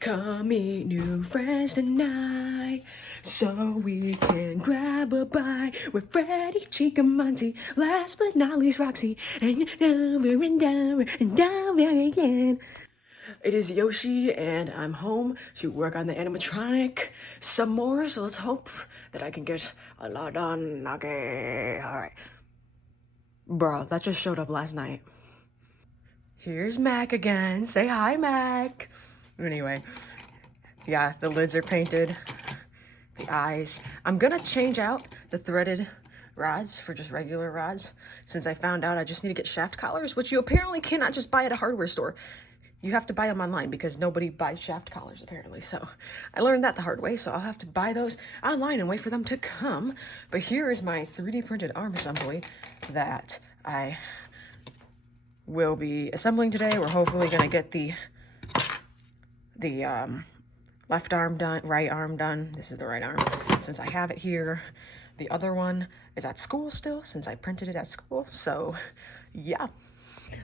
Come meet new friends tonight, so we can grab a bite with Freddie, Chica, Monty, last but not least Roxy, and over and over and over again. It is Yoshi, and I'm home to work on the animatronic some more, so let's hope that I can get a lot done. Okay, alright. Bro, that just showed up last night. Here's Mac again. Say hi, Mac. Anyway, yeah, the lids are painted, the eyes. I'm gonna change out the threaded rods for just regular rods, since I found out I just need to get shaft collars, which you apparently cannot just buy at a hardware store. You have to buy them online because nobody buys shaft collars apparently. So I learned that the hard way, so I'll have to buy those online and wait for them to come. But here is my 3D printed arm assembly that I will be assembling today. We're hopefully gonna get the left arm done, right arm done. This is the right arm since I have it here. The other one is at school still since I printed it at school. So yeah,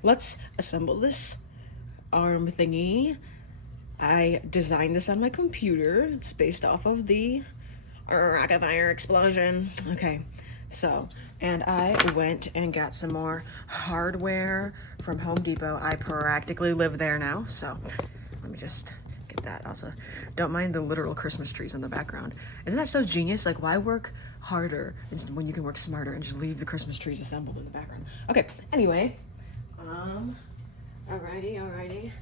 let's assemble this arm thingy. I designed this on my computer. It's based off of the rocket fire explosion. Okay, so, and I went and got some more hardware from Home Depot. I practically live there now, so let me just get that. Also, don't mind the literal Christmas trees in the background. Isn't that so genius? Like, why work harder when you can work smarter and just leave the Christmas trees assembled in the background? Okay, anyway, alrighty.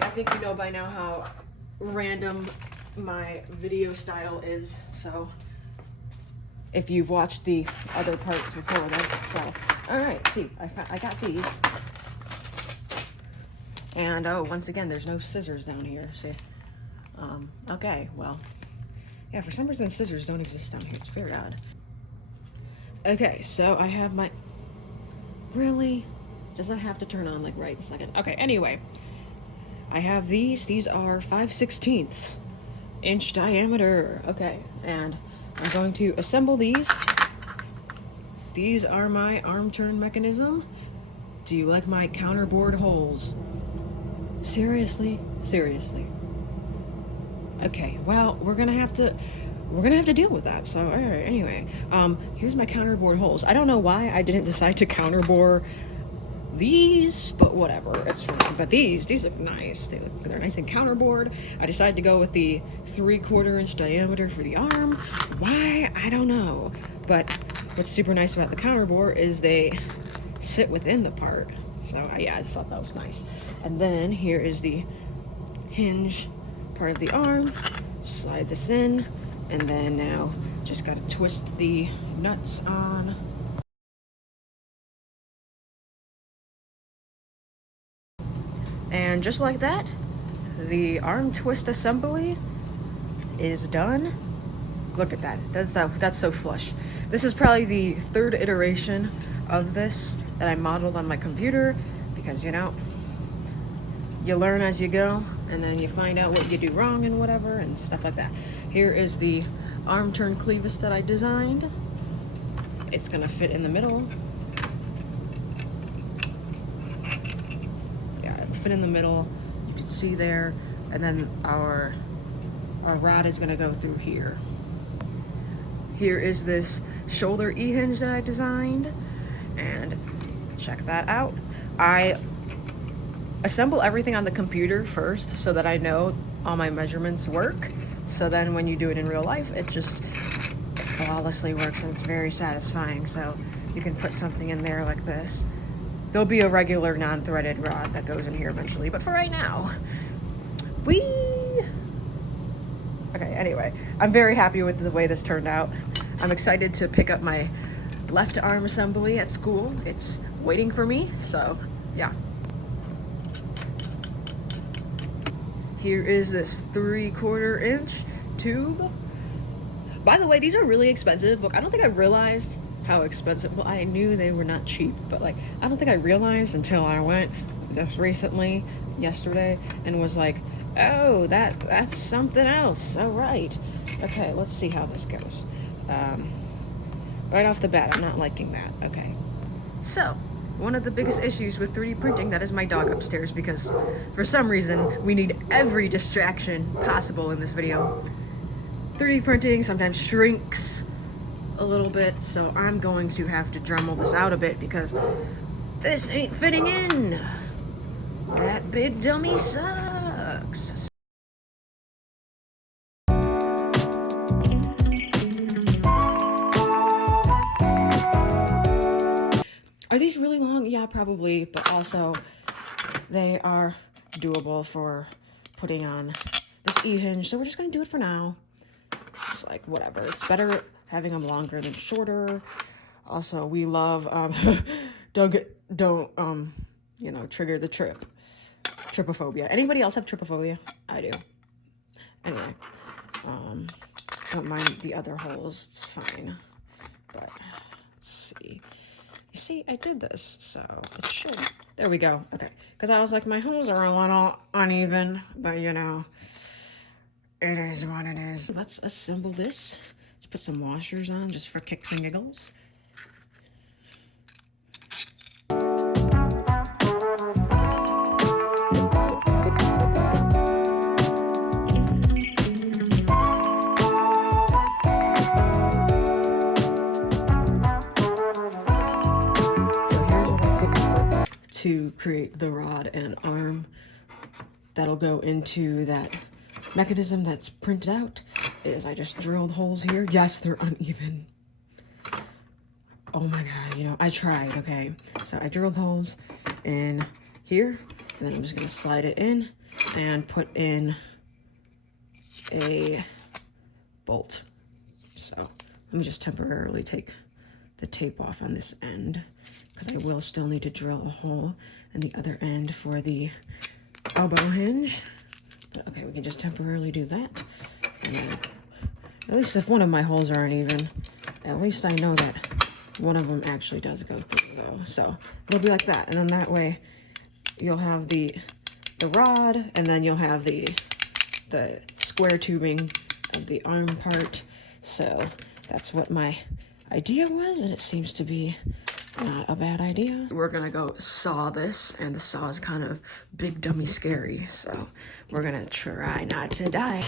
I think you know by now how random my video style is, so if you've watched the other parts before this, so alright, see, I got these. And oh, once again, there's no scissors down here, see? Okay, well, yeah, for some reason scissors don't exist down here, it's very odd. Okay, so I have my, really? Does that have to turn on like right second? Okay, anyway, I have these are 5/16 inch diameter. Okay, and I'm going to assemble these. These are my arm turn mechanism. Do you like my counterboard holes? Seriously? Okay, well, we're gonna have to deal with that. So, all right, anyway, here's my counterboard holes. I don't know why I didn't decide to counterbore these, but whatever, it's fine. But these look nice. They're nice and counterboard. I decided to go with the 3/4 inch diameter for the arm. Why? I don't know. But what's super nice about the counterbore is they sit within the part. So yeah, I just thought that was nice. And then here is the hinge part of the arm. Slide this in, and then now just gotta twist the nuts on. And just like that, the arm twist assembly is done. Look at that, that's so flush. This is probably the third iteration of this that I modeled on my computer, because you know, you learn as you go, and then you find out what you do wrong and whatever, and stuff like that. Here is the arm turn clevis that I designed. It's gonna fit in the middle. Fit in the middle, you can see there, and then our rod is going to go through here. Here is this shoulder E-hinge that I designed, and check that out. I assemble everything on the computer first so that I know all my measurements work, so then when you do it in real life, it just flawlessly works, and it's very satisfying. So you can put something in there like this. There'll be a regular non-threaded rod that goes in here eventually, but for right now, okay, anyway, I'm very happy with the way this turned out. I'm excited to pick up my left arm assembly at school. It's waiting for me, so yeah. Here is this 3/4 inch tube. By the way, these are really expensive. Look, I don't think I realized how expensive. Well, I knew they were not cheap, but like, I don't think I realized until I went just recently, yesterday, and was like, oh, that's something else. All right. Okay, let's see how this goes. Right off the bat, I'm not liking that. Okay. So, one of the biggest issues with 3D printing, that is my dog upstairs, because for some reason we need every distraction possible in this video. 3D printing sometimes shrinks a little bit, so I'm going to have to Dremel this out a bit because this ain't fitting in. That big dummy sucks. Are these really long? Yeah, probably, but also they are doable for putting on this E-hinge, so we're just gonna do it for now. It's like, whatever. It's better having them longer than shorter. Also, we love, don't, you know, trigger the tripophobia. Anybody else have tripophobia? I do. Anyway, don't mind the other holes, it's fine. But, let's see. You see, I did this, so it should. There we go. Okay, because I was like, my holes are a little uneven, but you know, it is what it is. Let's assemble this. Let's put some washers on just for kicks and giggles. To create the rod and arm that'll go into that mechanism that's printed out is I just drilled holes here. Yes, they're uneven. Oh my god, you know, I tried, okay. So I drilled holes in here, and then I'm just gonna slide it in and put in a bolt. So let me just temporarily take the tape off on this end, because I will still need to drill a hole in the other end for the elbow hinge. But okay, we can just temporarily do that. And then, at least if one of my holes aren't even, at least I know that one of them actually does go through though. So it'll be like that. And then that way you'll have the rod, and then you'll have the square tubing of the arm part. So that's what my idea was, and it seems to be not a bad idea. We're gonna go saw this, and the saw is kind of big dummy scary, so we're gonna try not to die.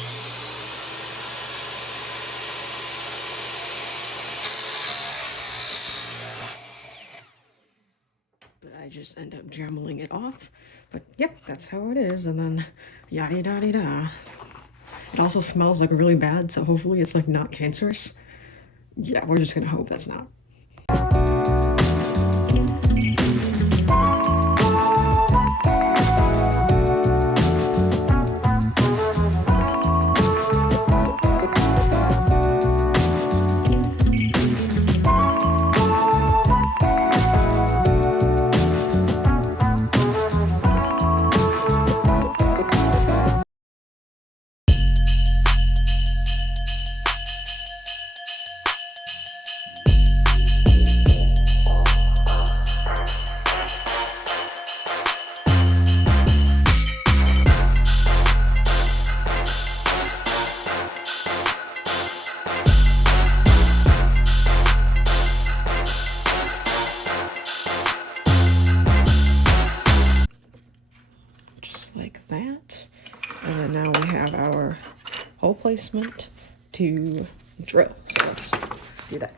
But I just end up dremeling it off. But yep, that's how it is, and then yada yada da. It also smells like really bad, so hopefully it's like not cancerous. Yeah, we're just gonna hope that's not. Like that, and then now we have our hole placement to drill, so let's do that.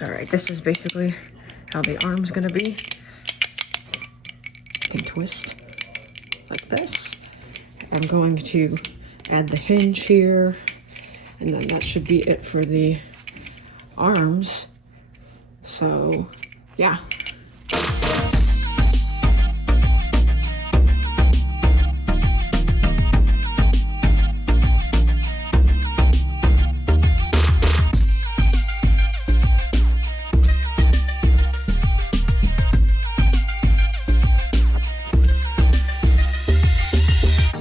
All right, this is basically how the arm's gonna be. Twist like this. I'm going to add the hinge here, and then that should be it for the arms. So yeah,